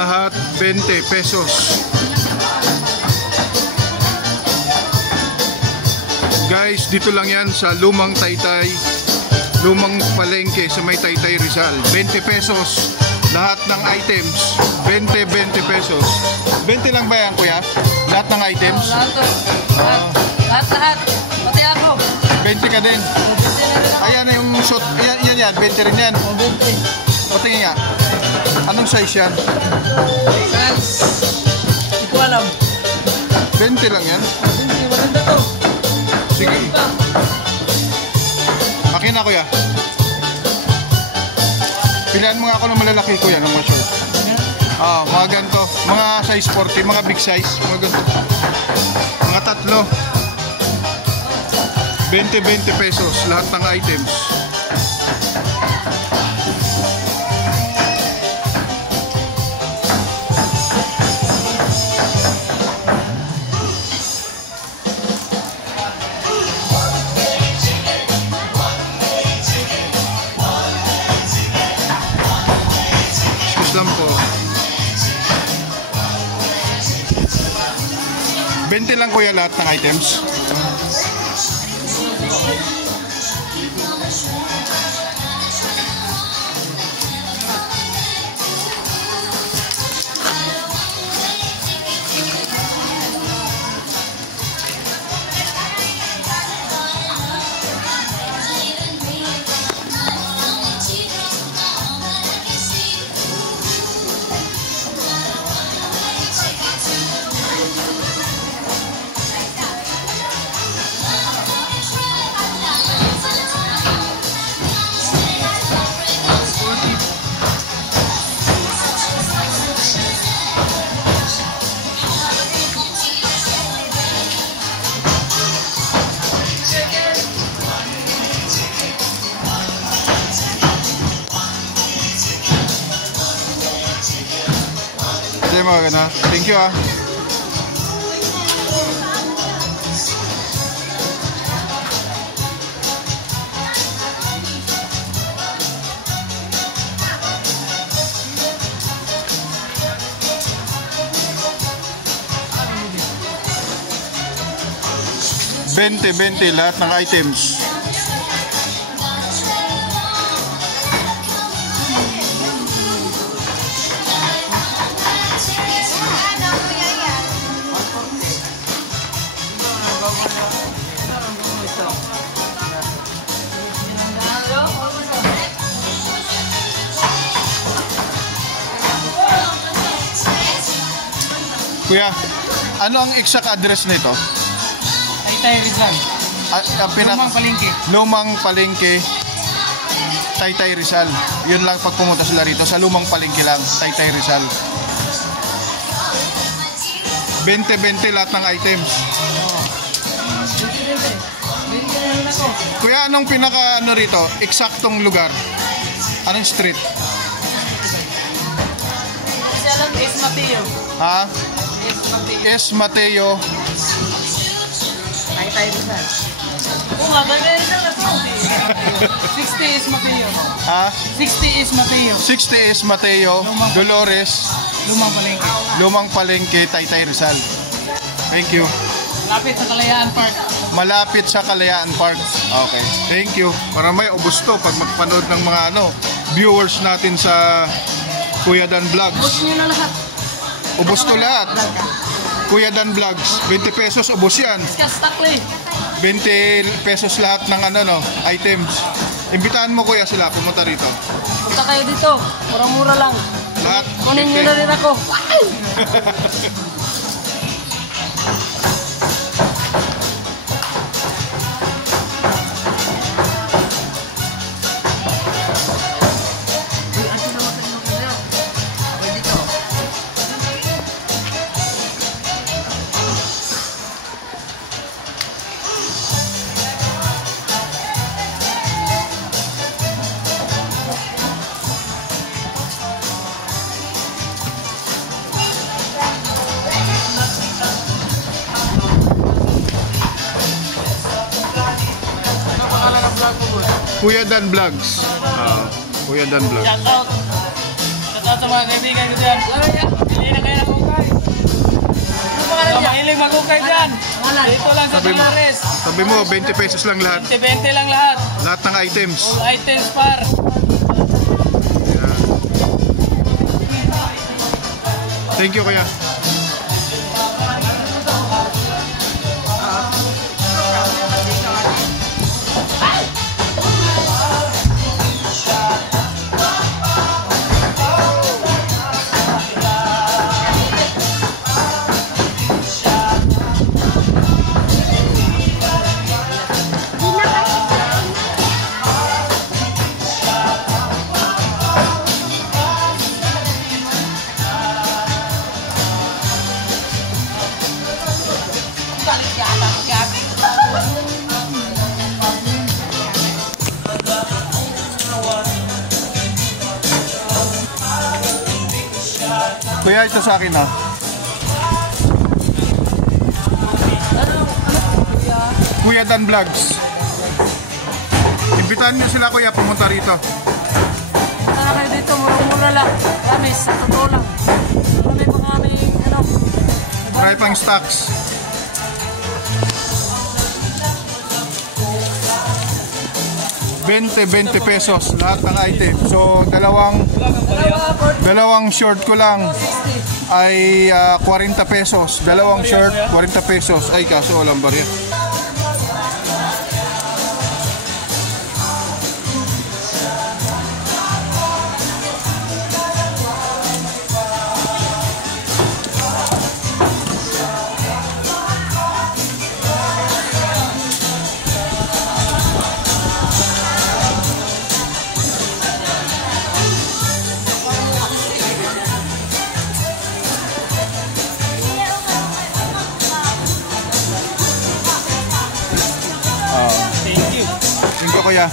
lahat 20 pesos. Guys, dito lang yan sa Lumang Taytay, Lumang Palengke sa may Taytay Rizal. 20 pesos lahat ng items. 20 pesos. 20 lang ba yan, kuya? Lahat ng items? Lahat. Pati ako. 20 ka din. Ayan na yung shot. Yan. 20 rin yan. 20. O tingin nga. Anong size yan? Hindi ko alam. 20 lang yan? 20, maganda to. Sige. Akin na, kuya. Pilihan mo nga ako ng malalaki, kuya, ng mga short. Mga ganito. Mga size 40, mga big size. Mga ganito. Mga tatlo. 20 pesos lahat ng items. Excuse lang po. 20 lang, kuya, lahat ng items. Mga gana. Thank you ah. $20 lahat ng items. Kuya, ano ang exact address nito? Taytay Rizal. Lumang Palengke. Lumang Palengke, Taytay Rizal. Yun lang pag pumunta sila rito. Sa Lumang Palengke lang, Taytay Rizal. 20 lahat ng items. Kuya, anong pinaka ano rito? Eksaktong lugar? Anong street? Es Mateo. Ha? Es Mateo. Taytay Rizal. Maganda na ito. 60 Es Mateo. Ha? 60 Es Mateo. 60 Es Mateo, Dolores, Lumang Palengke. Lumang Palengke, Taytay Rizal. Thank you. Malapit sa Kalayaan Park. Malapit sa Kalayaan Park. Okay. Thank you. Para may ubos to pag magpanood ng mga viewers natin sa Kuya Dan Vlogs. Ubos nyo na lahat. Ubos to lahat. Kuya Dan Vlogs. 20 pesos ubos yan. 20 pesos lahat ng items. Imbitahan mo, kuya, sila pumunta rito. Punta kayo dito. Murang-mura lang. Lahat. Kunin nyo na rin ako. Kuya Dan Vlogs. Kuya Dan Vlogs. Shout out Shoutout sa mga kaibigan ko dyan. Pili na kayo ng hukay. Ano pangalan niya? Mahilig mag-hukay dyan. Dito lang sa Dolores. Sabi mo, 20 pesos lang lahat. 20 lang lahat. Lahat ng items. All items par. Ayan. Thank you, kuya. Kuya, ito sa akin ha. Kuya Dan Vlogs. Imbitahan niyo sila kuya pumunta rito. Tara kayo dito, mura-mura lang. Promise, sa totoo lang. Marami pa kami, ano. Marami pang stocks. $20 pesos lahat ng item. So dalawang short ko lang ay 40 pesos. Dalawang short 40 pesos. Ay kaso walang barya. Thank you kuya.